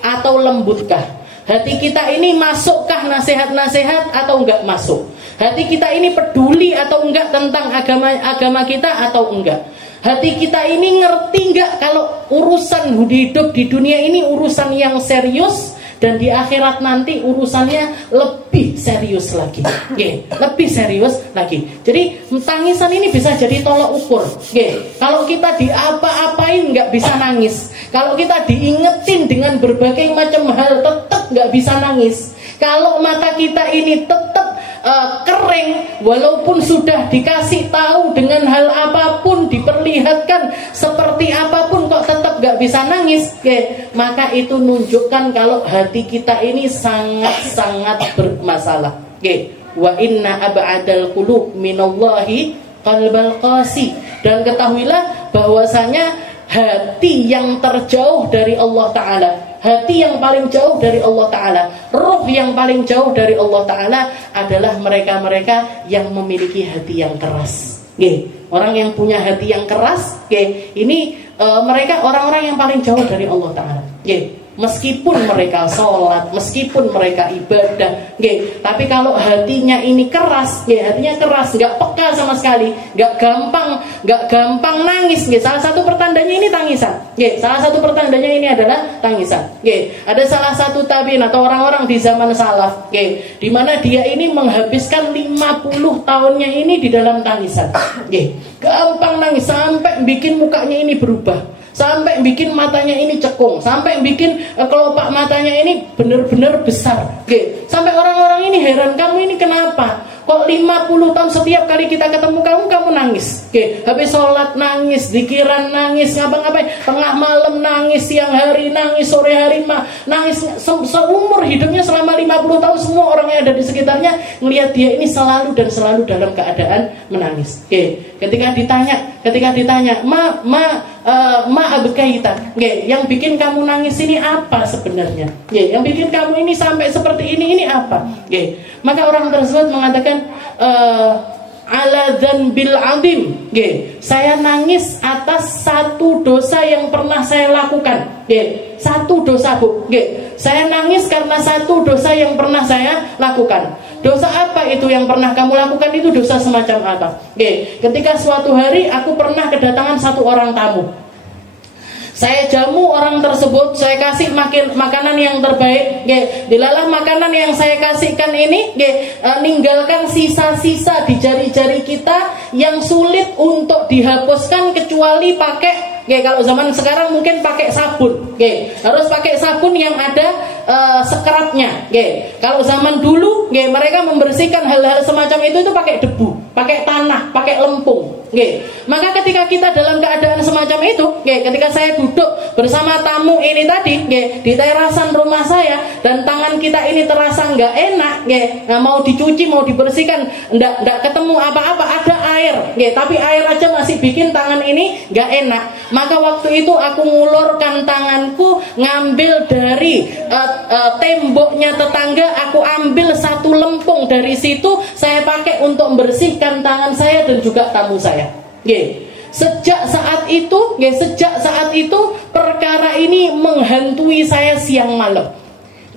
atau lembutkah. Hati kita ini masukkah nasihat-nasihat atau enggak masuk. Hati kita ini peduli atau enggak tentang agama kita atau enggak. Hati kita ini ngerti enggak kalau urusan hidup di dunia ini urusan yang serius, dan di akhirat nanti urusannya lebih serius lagi. Lebih serius lagi. Jadi tangisan ini bisa jadi tolak ukur. Kalau kita diapa-apain nggak bisa nangis. Kalau kita diingetin dengan berbagai macam hal tetap nggak bisa nangis. Kalau mata kita ini tetap kering, walaupun sudah dikasih tahu dengan hal apapun, diperlihatkan seperti apapun, kok tetap gak bisa nangis, maka itu nunjukkan kalau hati kita ini sangat-sangat bermasalah. Wa inna ab'adal qulub minallahi qalbal qasi. Dan ketahuilah bahwasanya hati yang terjauh dari Allah Ta'ala, hati yang paling jauh dari Allah Ta'ala, roh yang paling jauh dari Allah Ta'ala adalah mereka-mereka yang memiliki hati yang keras. Orang yang punya hati yang keras, ini mereka orang-orang yang paling jauh dari Allah Ta'ala. Meskipun mereka sholat, meskipun mereka ibadah, tapi kalau hatinya ini keras, hatinya keras, nggak peka sama sekali, nggak gampang nangis. Salah satu pertandanya ini tangisan. Salah satu pertandanya ini adalah tangisan. Ada salah satu tabiin atau orang-orang di zaman salaf, di mana dia ini menghabiskan 50 tahunnya ini di dalam tangisan. Gampang nangis sampai bikin mukanya ini berubah, sampai bikin matanya ini cekung, sampai bikin kelopak matanya ini benar-benar besar. Sampai orang-orang ini heran, kamu ini kenapa? Kok 50 tahun setiap kali kita ketemu kamu nangis. Habis sholat nangis, zikiran nangis, ngapa-ngapain, tengah malam nangis, siang hari nangis, sore hari nangis, seumur hidupnya selama 50 tahun semua orang yang ada di sekitarnya melihat dia ini selalu dan selalu dalam keadaan menangis. Ketika ditanya, ma abkaita, yang bikin kamu nangis ini apa sebenarnya? Yang bikin kamu ini sampai seperti ini apa? Maka orang tersebut mengatakan, ala dzanbil azim, saya nangis atas satu dosa yang pernah saya lakukan. Satu dosa, Bu. Saya nangis karena satu dosa yang pernah saya lakukan. Dosa apa itu yang pernah kamu lakukan? Itu dosa semacam apa? Ketika suatu hari aku pernah kedatangan satu orang tamu. Saya jamu orang tersebut, saya kasih makanan yang terbaik. Dilalah makanan yang saya kasihkan ini, ninggalkan sisa-sisa di jari-jari kita yang sulit untuk dihapuskan kecuali pakai, kalau zaman sekarang mungkin pakai sabun. Harus pakai sabun yang ada skrapnya. Kalau zaman dulu, mereka membersihkan hal-hal semacam itu pakai debu, pakai tanah, pakai lempung. Maka ketika kita dalam keadaan semacam itu, ketika saya duduk bersama tamu ini tadi, di terasan rumah saya, dan tangan kita ini terasa nggak enak, mau dicuci, mau dibersihkan, nggak ketemu apa-apa, ada air, tapi air aja masih bikin tangan ini nggak enak. Maka waktu itu aku ngulurkan tanganku, ngambil dari temboknya tetangga, aku ambil satu lempung dari situ, saya pakai untuk membersihkan tangan saya dan juga tamu saya. Sejak saat itu perkara ini menghantui saya siang malam,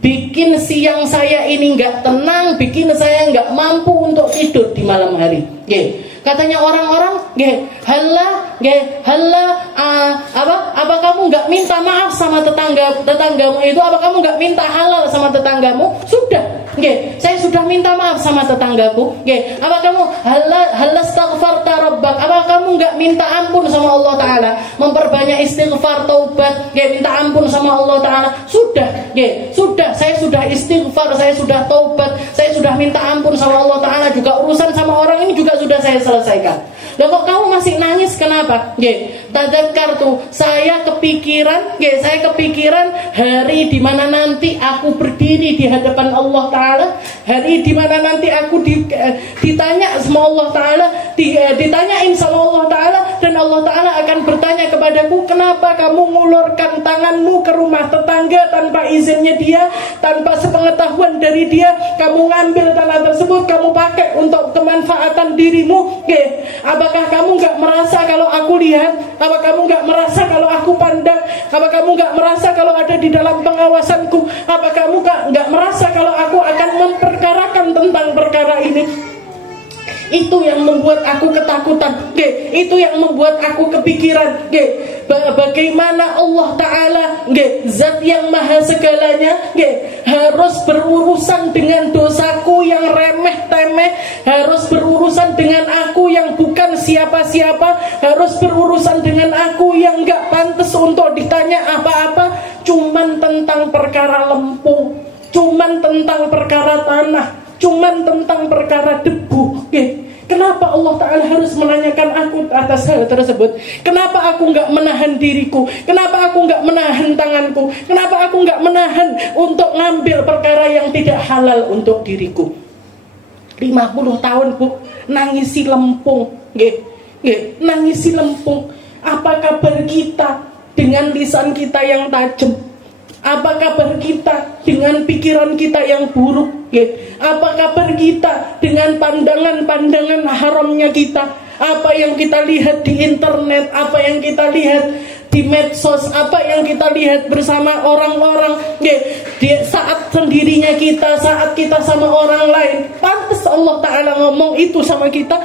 bikin siang saya ini nggak tenang, bikin saya nggak mampu untuk tidur di malam hari. Katanya orang-orang, apa kamu nggak minta maaf sama tetanggamu itu? Apa kamu nggak minta halal sama tetanggamu? Sudah, saya sudah minta maaf sama tetanggaku. Apa kamu halal astaghfarta rabbak? Apa kamu nggak minta ampun sama Allah Taala? Memperbanyak istighfar, taubat, minta ampun sama Allah Taala. Sudah, saya sudah istighfar, saya sudah taubat, saya sudah minta ampun sama Allah Taala. Juga urusan sama orang ini juga sudah saya selesaikan. Loh, kok kamu masih nangis kenapa? Tadzakkartu, saya kepikiran hari di mana nanti aku berdiri di hadapan Allah Taala, hari di mana nanti aku ditanya sama Allah Taala, ditanyain sama Allah Taala, dan Allah Taala akan bertanya kepadaku, kenapa kamu ngulurkan tanganmu ke rumah tetangga tanpa izinnya dia, tanpa sepengetahuan dari dia, kamu ngambil tanah tersebut, kamu pakai untuk kemanfaatan dirimu. Apakah kamu nggak merasa kalau aku lihat? Apa kamu nggak merasa kalau aku pandang? Apa kamu nggak merasa kalau ada di dalam pengawasanku? Apa kamu nggak merasa kalau aku akan memperkarakan tentang perkara ini? Itu yang membuat aku ketakutan. Itu yang membuat aku kepikiran. Bagaimana Allah Ta'ala, Zat yang maha segalanya, harus berurusan dengan dosaku yang remeh-temeh, harus berurusan dengan aku yang bukan siapa-siapa, harus berurusan dengan aku yang gak pantas untuk ditanya apa-apa, cuman tentang perkara lempung, cuman tentang perkara tanah, cuman tentang perkara debu. Kenapa Allah Ta'ala harus menanyakan aku atas hal tersebut? Kenapa aku nggak menahan diriku? Kenapa aku nggak menahan tanganku? Kenapa aku nggak menahan untuk ngambil perkara yang tidak halal untuk diriku? 50 tahun, Bu, nangisi lempung, nangisi lempung. Apa kabar kita dengan lisan kita yang tajam? Apa kabar kita dengan pikiran kita yang buruk? Apa kabar kita dengan pandangan-pandangan haramnya kita? Apa yang kita lihat di internet? Apa yang kita lihat di medsos? Apa yang kita lihat bersama orang-orang? Di saat sendirinya kita, saat kita sama orang lain, pantas Allah Ta'ala ngomong itu sama kita?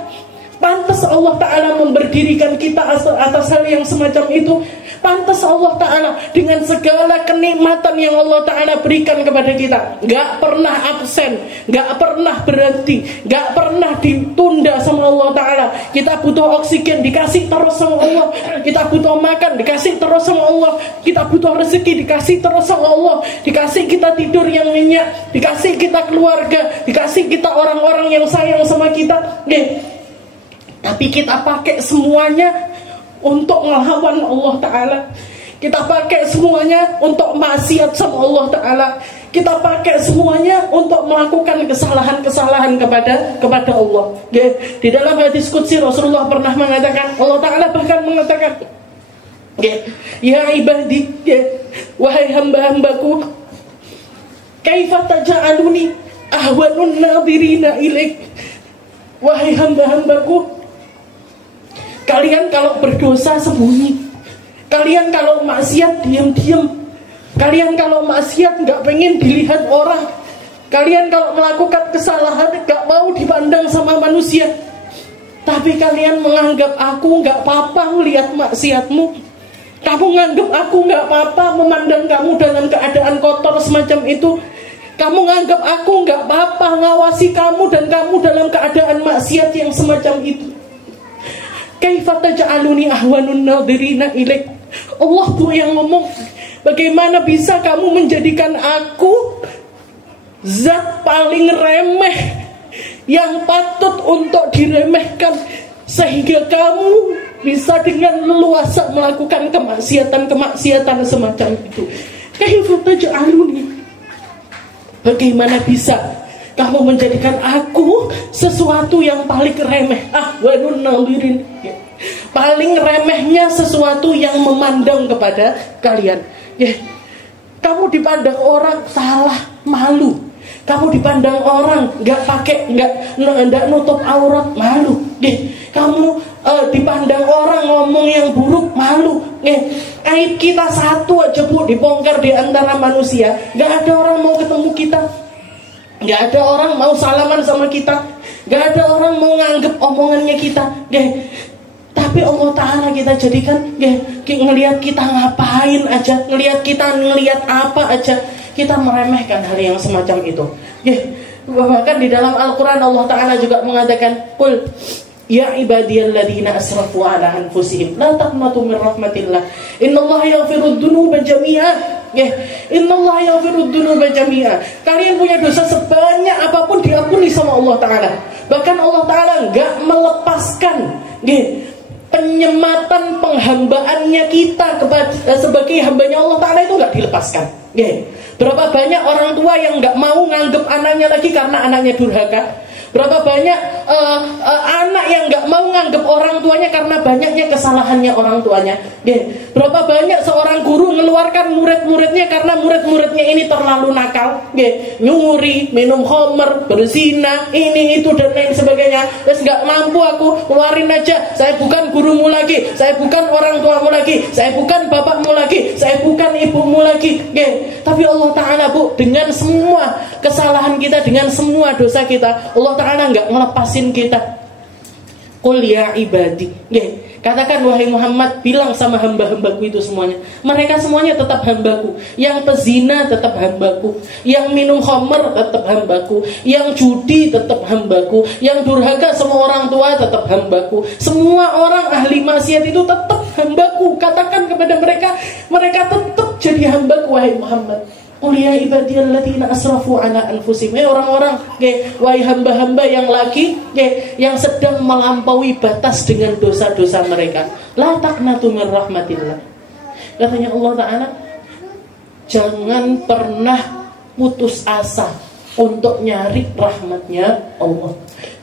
Pantas Allah Ta'ala memberdirikan kita atas hal yang semacam itu? Pantas Allah Ta'ala dengan segala kenikmatan yang Allah Ta'ala berikan kepada kita, gak pernah absen, gak pernah berhenti, gak pernah ditunda sama Allah Ta'ala. Kita butuh oksigen, dikasih terus sama Allah. Kita butuh makan, dikasih terus sama Allah. Kita butuh rezeki, dikasih terus sama Allah. Dikasih kita tidur yang nyenyak, dikasih kita keluarga, dikasih kita orang-orang yang sayang sama kita. Tapi tapi kita pakai semuanya untuk melawan Allah Ta'ala. Kita pakai semuanya untuk maksiat sama Allah Ta'ala. Kita pakai semuanya untuk melakukan kesalahan-kesalahan kepada Allah. Di dalam hadis qudsi Rasulullah pernah mengatakan, Allah Ta'ala bahkan mengatakan, ya ibadi, wahai hamba-hambaku, kaifa taj'aluni ahwanun nadhirina ilaik. Wahai hamba-hambaku, kalian kalau berdosa sembunyi, kalian kalau maksiat diam-diam, kalian kalau maksiat gak pengen dilihat orang, kalian kalau melakukan kesalahan gak mau dipandang sama manusia, tapi kalian menganggap aku gak apa-apa melihat maksiatmu. Kamu nganggap aku gak apa-apa memandang kamu dalam keadaan kotor semacam itu. Kamu nganggap aku gak apa-apa ngawasi kamu dan kamu dalam keadaan maksiat yang semacam itu. Kaifa taj'aluni ahwanun nadhirina ilaik. Allah tuh yang ngomong, bagaimana bisa kamu menjadikan aku zat paling remeh yang patut untuk diremehkan, sehingga kamu bisa dengan leluasa melakukan kemaksiatan semacam itu. Kaifa taj'aluni, bagaimana bisa kamu menjadikan aku sesuatu yang paling remeh, ahwanun nadhirin, paling remehnya sesuatu yang memandang kepada kalian. Kamu dipandang orang salah, malu. Kamu dipandang orang nggak nutup aurat, malu. Kamu dipandang orang ngomong yang buruk, malu. Aib kita satu aja Bu dibongkar di antara manusia, nggak ada orang mau ketemu kita, nggak ada orang mau salaman sama kita, nggak ada orang mau nganggep omongannya kita. Tapi Allah Ta'ala kita jadikan ngelihat kita ngapain aja, ngelihat apa aja, kita meremehkan hal yang semacam itu. Bahkan di dalam Al-Quran Allah Ta'ala juga mengatakan, Qul ya ibadiyalladzina asrafu ala anfusihim la taqnatu min rahmatillah innallaha yaghfirud dzunuba jami'a. Innallaha yaghfirud dzunuba jami'a. Kalian punya dosa sebanyak apapun diampuni sama Allah Ta'ala. Bahkan Allah Ta'ala enggak melepaskan penyematan penghambaannya kita sebagai hambanya Allah Ta'ala itu enggak dilepaskan. Berapa banyak orang tua yang enggak mau nganggep anaknya lagi karena anaknya durhaka. Berapa banyak anak yang gak mau nganggep orang tuanya karena banyaknya kesalahannya orang tuanya. Berapa banyak seorang guru mengeluarkan murid-muridnya karena murid-muridnya ini terlalu nakal, nyuri, minum khamr, berzina, ini itu dan lain sebagainya. Terus gak mampu aku, keluarin aja. Saya bukan gurumu lagi, saya bukan orang tuamu lagi, saya bukan bapakmu lagi, saya bukan ibumu lagi. Tapi Allah Ta'ala Bu, dengan semua kesalahan kita, dengan semua dosa kita, Allah Ta'ala nggak ngelepasin kita. Qul ya ibadi, katakan wahai Muhammad, bilang sama hamba-hambaku itu semuanya, mereka semuanya tetap hambaku. Yang pezina tetap hambaku, yang minum khamr tetap hambaku, yang judi tetap hambaku, yang durhaka sama orang tua tetap hambaku. Semua orang ahli maksiat itu tetap hambaku. Katakan kepada mereka, mereka tetap jadi hambaku wahai Muhammad. Qul ya ibadiyalladzina asrafu ala anfusihim. Orang-orang, wahai hamba-hamba yang lagi yang sedang melampaui batas dengan dosa-dosa mereka. La taqnatu min rahmatillah. Katanya Allah Ta'ala, jangan pernah putus asa untuk nyari rahmatnya Allah.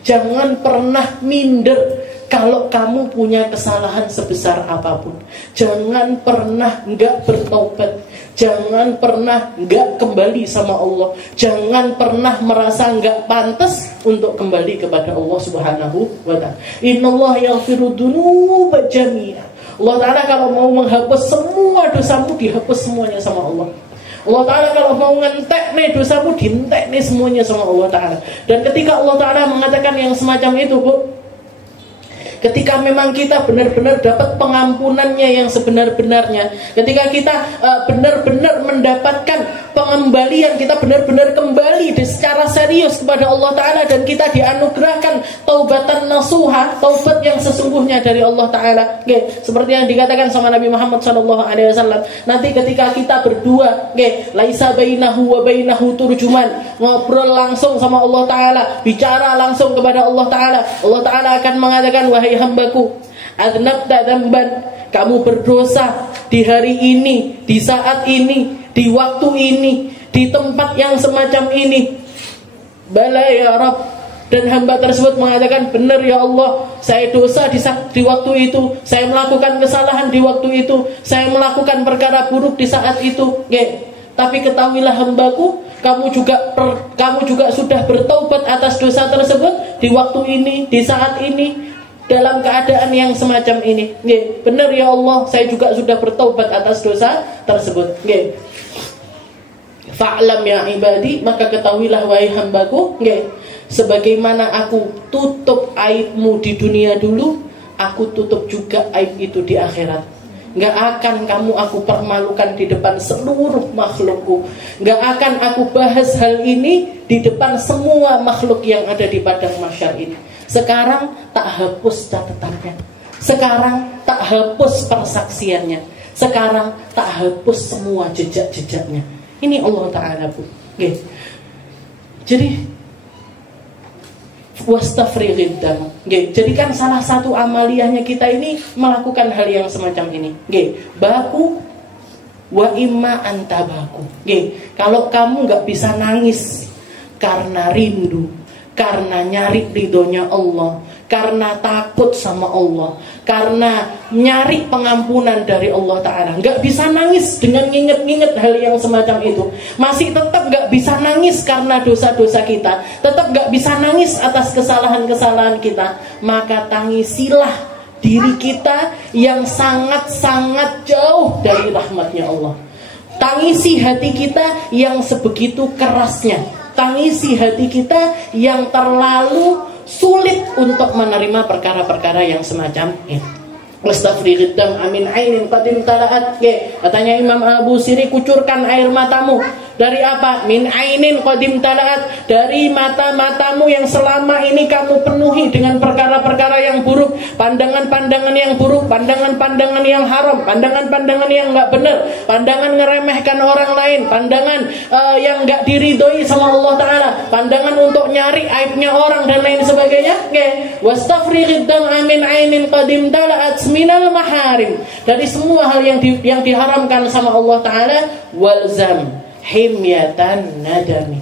Jangan pernah minder kalau kamu punya kesalahan sebesar apapun. Jangan pernah enggak bertaubat. Jangan pernah enggak kembali sama Allah. Jangan pernah merasa enggak pantas untuk kembali kepada Allah Subhanahu wa ta'ala. Innallaha yaghfirud dzunuba jami'a. Allah Ta'ala kalau mau menghapus semua dosamu, dihapus semuanya sama Allah. Allah Ta'ala kalau mau ngentek nih dosamu, dientek nih semuanya sama Allah Ta'ala. Dan ketika Allah Ta'ala mengatakan yang semacam itu Bu, ketika memang kita benar-benar dapat pengampunannya yang sebenar-benarnya, ketika kita benar-benar mendapatkan pengembalian, kita benar-benar kembali secara serius kepada Allah Ta'ala, dan kita dianugerahkan taubatan nasuha, taubat yang sesungguhnya dari Allah Ta'ala. Seperti yang dikatakan sama Nabi Muhammad SAW, nanti ketika kita berdua, laisa bainahu wa bainahu turjuman, ngobrol langsung sama Allah Ta'ala, bicara langsung kepada Allah Ta'ala, Allah Ta'ala akan mengatakan, wahai wahai hambaku, adnabta dzamban, kamu berdosa di hari ini, di saat ini, di waktu ini, di tempat yang semacam ini. Bala ya Rabb. Dan hamba tersebut mengatakan, benar ya Allah, saya dosa di waktu itu, saya melakukan kesalahan di waktu itu, saya melakukan perkara buruk di saat itu. Tapi ketahuilah hambaku, kamu juga sudah bertaubat atas dosa tersebut di waktu ini, di saat ini, dalam keadaan yang semacam ini. Benar ya Allah, saya juga sudah bertaubat atas dosa tersebut. Fa'lam ya ibadi, maka ketahuilah wahai hambaku, sebagaimana aku tutup aibmu di dunia dulu, aku tutup juga aib itu di akhirat. Gak akan aku permalukan di depan seluruh makhlukku. Gak akan aku bahas hal ini di depan semua makhluk yang ada di padang mahsyar ini. Sekarang tak hapus catatannya, sekarang tak hapus persaksiannya, sekarang tak hapus semua jejak-jejaknya. Ini Allah Ta'ala, Bu. Jadi wastafrighid dam. Jadi kan salah satu amaliyahnya kita ini melakukan hal yang semacam ini. Baku wa imma antabaku. Kalau kamu nggak bisa nangis karena rindu, karena nyari ridhonya Allah, karena takut sama Allah, karena nyari pengampunan dari Allah Ta'ala, nggak bisa nangis dengan nginget-nginget hal yang semacam itu, masih tetap nggak bisa nangis karena dosa-dosa kita, tetap nggak bisa nangis atas kesalahan-kesalahan kita, maka tangisilah diri kita yang sangat-sangat jauh dari rahmatnya Allah. Tangisi hati kita yang sebegitu kerasnya, tangisi hati kita yang terlalu sulit untuk menerima perkara-perkara yang semacam itu. Wastafrighid dam amin ainin qadim talaat. Katanya Imam Al-Busiri, kucurkan air matamu. Dari apa? Min ainin qadim talaat, dari mata-matamu yang selama ini kamu penuhi dengan perkara-perkara yang buruk, pandangan-pandangan yang buruk, pandangan-pandangan yang haram, pandangan-pandangan yang enggak benar, pandangan ngeremehkan orang lain, pandangan yang enggak diridhoi sama Allah Ta'ala, pandangan untuk nyari aibnya orang dan lain sebagainya. Wastafrighid dam amin ainin qadim talaat minal maharim, dari semua hal yang diharamkan sama Allah Ta'ala. Walzam himyatan nadami,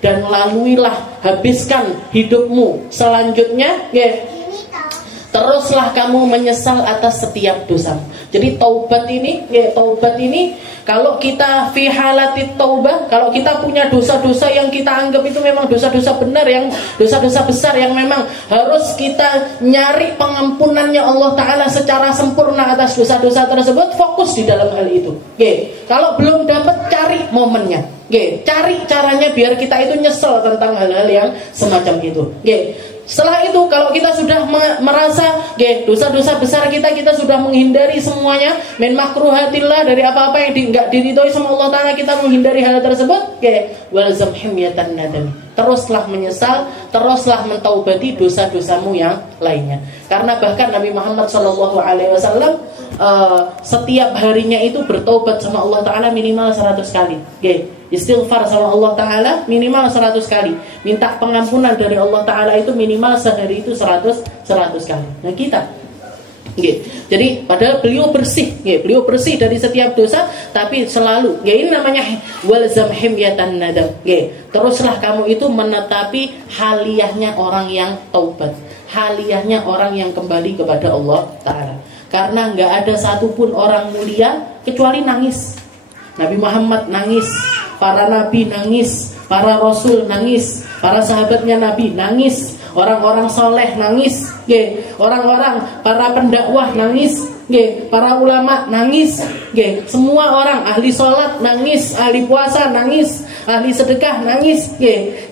dan laluilah, habiskan hidupmu selanjutnya, teruslah kamu menyesal atas setiap dosa. Jadi taubat ini kalau kita fi halatit taubah, kalau kita punya dosa-dosa yang kita anggap itu memang dosa-dosa benar, yang dosa-dosa besar yang memang harus kita nyari pengampunannya Allah Ta'ala secara sempurna atas dosa-dosa tersebut, fokus di dalam hal itu. Kalau belum dapat, cari momennya, cari caranya biar kita itu nyesel tentang hal-hal yang semacam itu. Setelah itu, kalau kita sudah merasa dosa-dosa besar kita sudah menghindari semuanya, min makruhatillah, dari apa-apa yang enggak diridhoi sama Allah Ta'ala, kita menghindari hal tersebut, walzam himyatan nadami, teruslah menyesal, teruslah mentaubati dosa-dosamu yang lainnya. Karena bahkan Nabi Muhammad SAW setiap harinya itu bertaubat sama Allah Ta'ala minimal 100 kali. Istighfar sama Allah Ta'ala minimal 100 kali. Minta pengampunan dari Allah Ta'ala itu minimal sehari itu 100 kali. Nah kita, jadi padahal beliau bersih dari setiap dosa, tapi selalu, ini namanya walzam himyatan nadam. Teruslah kamu itu menetapi haliyahnya orang yang taubat, haliyahnya orang yang kembali kepada Allah Ta'ala. Karena nggak ada satupun orang mulia kecuali nangis. Nabi Muhammad nangis, para nabi nangis, para rasul nangis, para sahabatnya Nabi nangis, orang-orang soleh nangis, orang-orang para pendakwah nangis, para ulama nangis, semua orang, ahli sholat nangis, ahli puasa nangis, ahli sedekah nangis.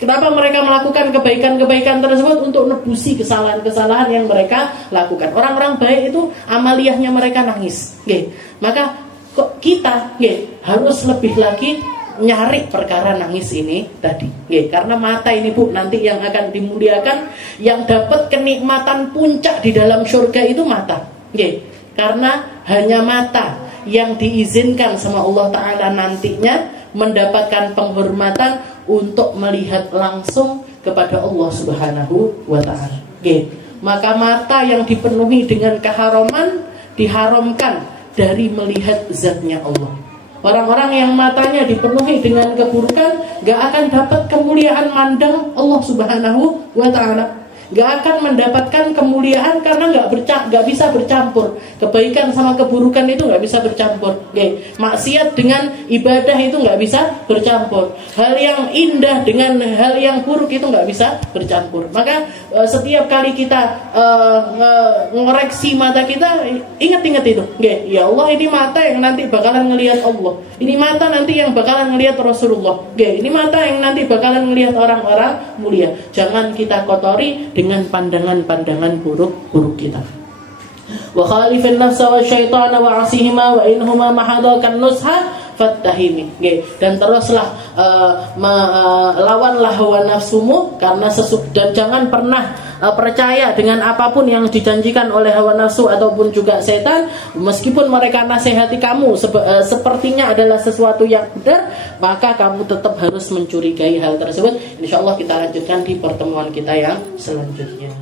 Kenapa mereka melakukan kebaikan-kebaikan tersebut? Untuk nebusi kesalahan-kesalahan yang mereka lakukan. Orang-orang baik itu amaliyahnya mereka nangis. Maka kok kita harus lebih lagi nyari perkara nangis ini tadi. Karena mata ini, Bu, nanti yang akan dimuliakan, yang dapat kenikmatan puncak di dalam surga itu mata. Karena hanya mata yang diizinkan sama Allah Ta'ala nantinya mendapatkan penghormatan untuk melihat langsung kepada Allah Subhanahu wa Ta'ala. maka mata yang dipenuhi dengan keharaman diharamkan dari melihat zatnya Allah. Orang-orang yang matanya dipenuhi dengan keburukan gak akan dapat kemuliaan mandang Allah Subhanahu wa ta'ala. Gak akan mendapatkan kemuliaan karena gak bisa bercampur. Kebaikan sama keburukan itu gak bisa bercampur. Maksiat dengan ibadah itu gak bisa bercampur. Hal yang indah dengan hal yang buruk itu gak bisa bercampur. Maka setiap kali kita ngoreksi mata kita, ingat-ingat itu. Ya Allah, ini mata yang nanti bakalan ngelihat Allah. Ini mata nanti yang bakalan ngelihat Rasulullah. Ini mata yang nanti bakalan ngelihat orang-orang mulia. Jangan kita kotori dengan pandangan-pandangan buruk kita. Wa khalifin nafsa wa syaitana wa asihima wa inhuma mahadakan nusha fattahimi. Dan teruslah lawanlah hawa nafsumu karena dan jangan pernah percaya dengan apapun yang dijanjikan oleh hawa nafsu ataupun juga setan, meskipun mereka nasihati kamu sepertinya adalah sesuatu yang benar, maka kamu tetap harus mencurigai hal tersebut. Insyaallah kita lanjutkan di pertemuan kita yang selanjutnya.